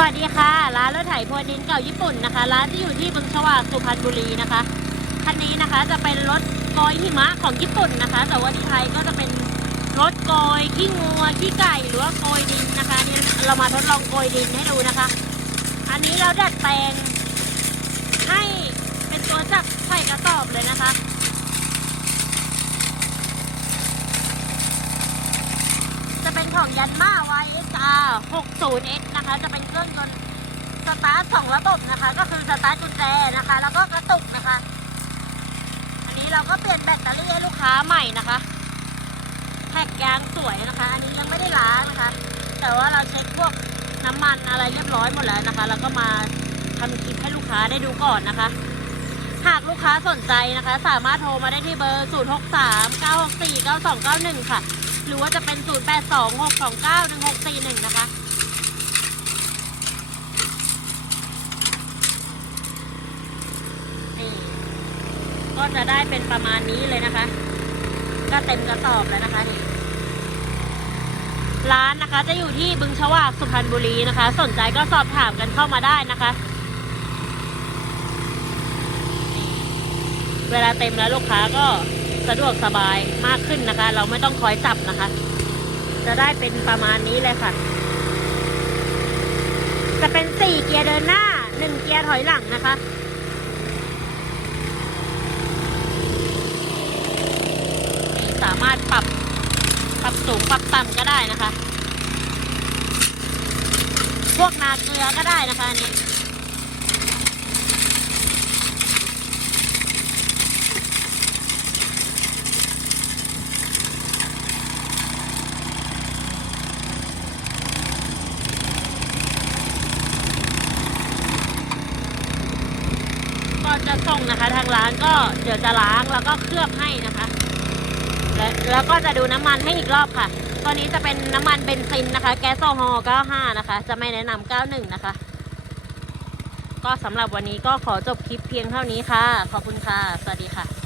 สวัสดีค่ะ ร้านรถไถพรวนดินเก่าญี่ปุ่นนะคะ ร้านที่อยู่ที่บึงฉวากสุพรรณบุรีนะคะคันนี้นะคะจะเป็นรถโกยหิมะของญี่ปุ่นนะคะ แต่ว่าที่ไทยก็จะเป็นรถโกยขี้งัวขี้ไก่หรือว่าโกยดินนะคะนี่เรามาทดลองโกยดินให้ดูนะคะ อันนี้เราดัดแปลงให้เป็นตัวจับใส่กระสอบเลยนะคะ จะเป็น ของยันมา YSR 60X นะคะ จะเป็นเครื่องยนต์สตาร์ทสองระบบนะคะ ก็คือสตาร์ทกุญแจนะคะ แล้วก็กระตุกนะคะ อันนี้เราก็เปลี่ยนแบตเตอรี่ให้ลูกค้าใหม่นะคะแท็กยางสวยนะคะ อันนี้ยังไม่ได้ล้างนะคะ แต่ว่าเราเช็คพวกน้ำมันอะไรเรียบร้อยหมดแล้วนะคะ แล้วก็มาทำคลิปให้ลูกค้าได้ดูก่อนนะคะ หากลูกค้าสนใจนะคะ สามารถโทรมาได้ที่เบอร์ 063 964 9291 ค่ะ หรือว่าจะเป็น 0 8 2 6 2 9 1 6 4 1 นะคะ นี่ ก็จะได้เป็นประมาณนี้เลยนะคะ ก็เต็มกระสอบแล้วนะคะนี่ร้านนะคะจะอยู่ที่บึงฉวากสุพรรณบุรีนะคะ สนใจก็สอบถามกันเข้ามาได้นะคะ เวลาเต็มแล้วลูกค้าก็ สะดวกสบายมากขึ้นนะคะ เราไม่ต้องคอยจับนะคะ จะได้เป็นประมาณนี้เลยค่ะ จะเป็นสี่เกียร์เดินหน้าหนึ่งเกียร์ถอยหลังนะคะสามารถปรับปรับสูงปรับต่ำก็ได้นะคะ พวกนาเกลือก็ได้นะคะอันนี้ จะส่งนะคะ ทางร้านก็เดี๋ยวจะล้างแล้วก็เคลือบให้นะคะ และแล้วก็จะดูน้ำมันให้อีกรอบค่ะ ตอนนี้จะเป็นน้ำมันเบนซินนะคะ แก๊สโซฮอล์95 นะคะ จะไม่แนะนำ91 นะคะ ก็สำหรับวันนี้ก็ขอจบคลิปเพียงเท่านี้ค่ะ ขอบคุณค่ะ สวัสดีค่ะ